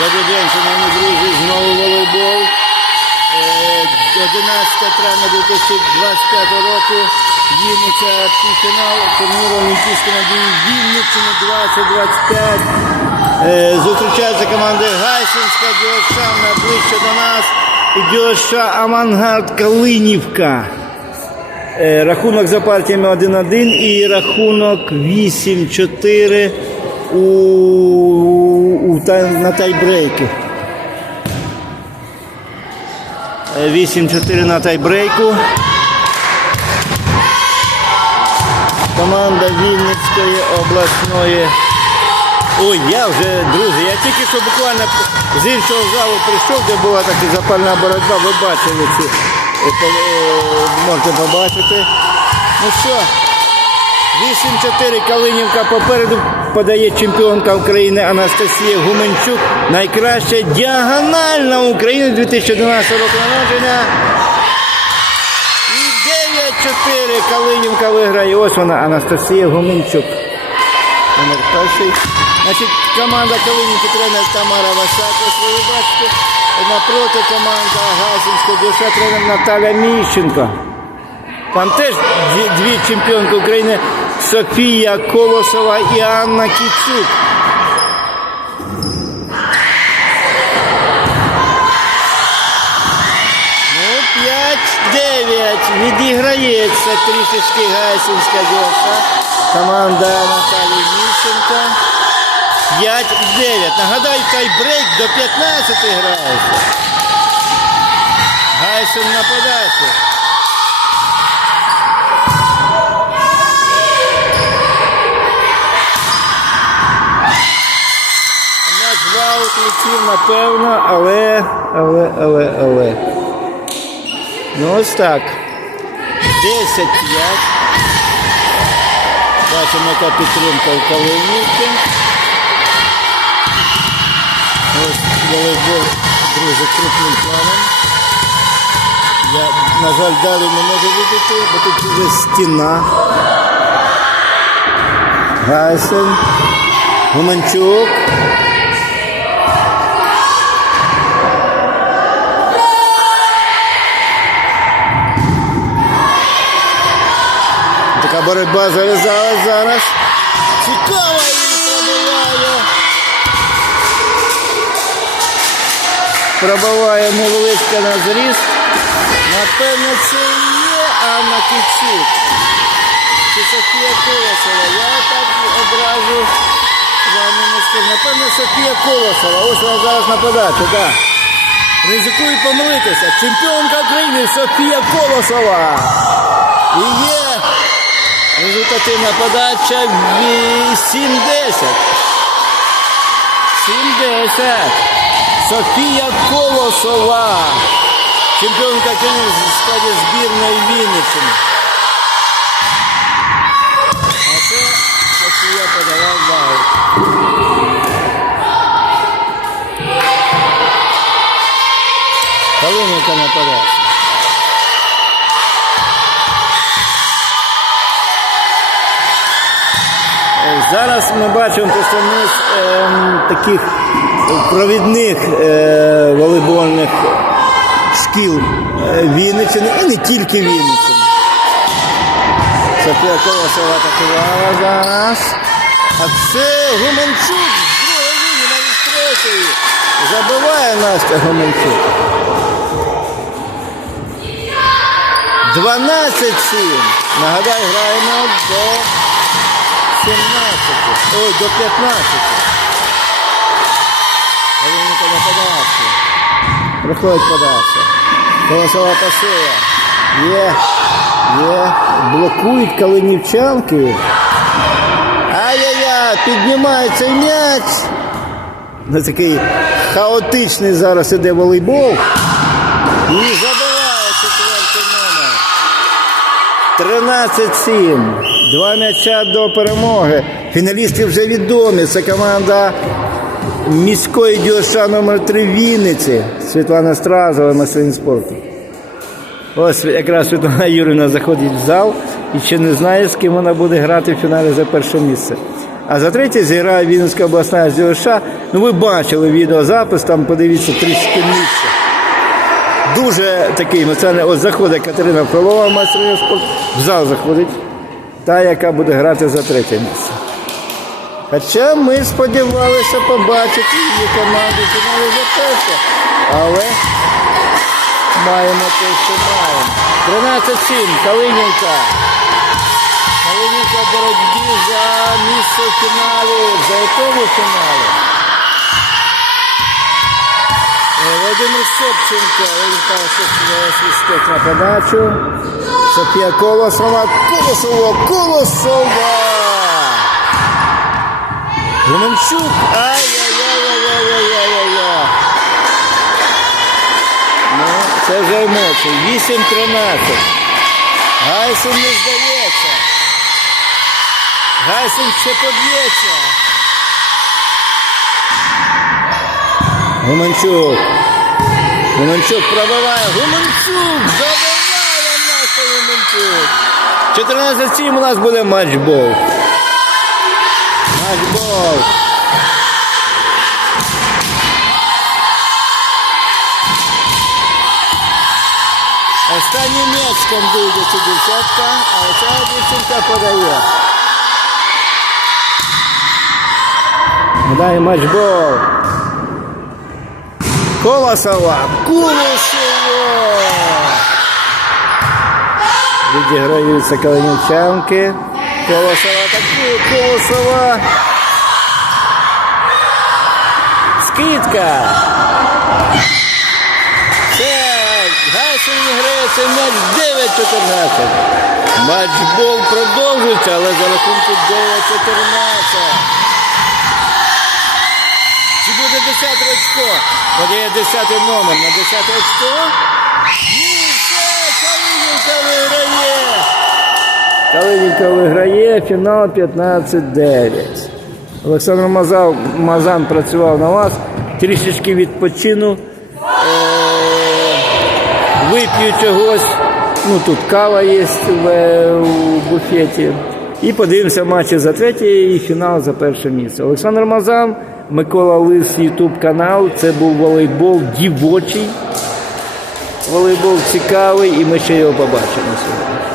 Добрий день, шановні друзі, знову волейбол. Е, 11 травня 2025 року. Вінниця півфінал турніру Олімпійської надії Вінниччини 2025. Е, Зустрічаються команди Гайсинська, Діоша ближче до нас. І Авангард Калинівка. Е, Рахунок за партіями 1-1 і рахунок 8-4 у, на тайбрейки. Е, 8-4 на тайбрейку. Команда Вінницької обласної. Ой, я вже, друзі, я тільки що буквально з іншого залу прийшов, де була така запальна боротьба, ви бачили ці, е, е, можете побачити. Ну що, 8-4 Калинівка попереду подає чемпіонка України Анастасія Гуменчук. Найкраща діагональна України 2011 року народження. І 9-4 Калинівка виграє. Ось вона Анастасія Гуменчук. Номер перший. Значить, команда Калинівки тренер Тамара Васак, ось ви бачите. Напроти команда Гасінська дівча тренер Наталя Міщенко. Там теж дві чемпіонки України Софія Колосова і Анна Кіцюк. Ну, 5-9. Відіграється трішечки Гайсинська дівча. Команда Наталі Міщенко. 5-9. Нагадаю, тайбрейк до 15 грається. Гайсин на. В напевно, але, але, але, але. Ну ось так. 10-5. Бачимо, яка підтримка у Калинівки. Ось волейбол, друзі, крупним планом. Я, на жаль, далі не можу видати, бо тут вже стіна. Гайсен. Гуманчук. Така боротьба зав'язалась зараз. Цікаво її пробиває. Пробиває невеличка на зріз. Напевно, це і є Анна Кицюк. Чи Софія Колосова. Я так одразу не скажу. Напевно, Софія Колосова. Ось вона зараз на подачу, так. Ризикую помилитися. Чемпіонка України Софія Колосова. І є результативна подача 7-10. 7-10. Софія Колосова. Чемпіонка в складі збірної Вінниччини. А це Софія подала в аут. Калинівка Зараз ми бачимо представник ем, таких провідних е, волейбольних шкіл е, Вінниччини і не тільки Вінниччини. Софія Колосова атакувала зараз. А це Гуменчук з другої лінії навіть третьої. Забиває Настя Гуменчук. 12-7. Нагадаю, граємо до 17. Ой, до 15. Калинівка на подачу. Приходить подача. Голосова пасує. Є. Є. Блокують калинівчанки. Ай-яй-яй, піднімається м'яч. Ну, такий хаотичний зараз іде волейбол. І забиває четвертий номер. 13-7. Два м'яча до перемоги. Фіналісти вже відомі. Це команда міської діоша номер 3 Вінниці. Світлана Стразова, майстриня спорту. Ось якраз Світлана Юрівна заходить в зал і ще не знає, з ким вона буде грати в фіналі за перше місце. А за третє зіграє Вінницька обласна ЗОШ. Ну ви бачили відеозапис, там подивіться трішки місце. Дуже такий емоціональний. Ось заходить Катерина Фролова, майстриня спорту. В зал заходить. Та, яка буде грати за третє місце. Хоча ми сподівалися побачити її команду фіналі за перше. Але маємо те, що маємо. 13-7, Калинівка. Калинівка боротьбі за місце в фіналі. За якому фіналі? Володимир Собченко, він свисток на подачу. Софія Колосова, Колосова, Колосова! Гуменчук, ай-яй-яй-яй-яй-яй-яй-яй. Ну, це вже емоції. 8-13. Гайсин не здається. Гайсин ще поб'ється. Гуменчук. Гуменчук пробиває. Гуменчук забиває наш Гуменчук. 14-7 у нас буде матчбол. Матчбол. Останній м'яч скандує ця дівчатка, а ця дівчинка подає. Дай матчбол. Колосова. Колосова. Відіграються калинівчанки. Колосова атакує. Колосова. Скидка. Це Гайсин грається м'яч 9-14. Матчбол продовжується, але за рахунку 9-14. Чи буде 10 очко? Подає 10 номер на 10 очко. Ні, все, Калинівка виграє. Калинівка виграє, фінал 15-9. Олександр Мазав, Мазан працював на вас, трішечки відпочину. Е, Вип'ю чогось. Ну тут кава є в, у буфеті. І подивимося матчі за третє і фінал за перше місце. Олександр Мазан, Микола Лис, Ютуб канал. Це був волейбол дівочий. Волейбол цікавий і ми ще його побачимо сьогодні.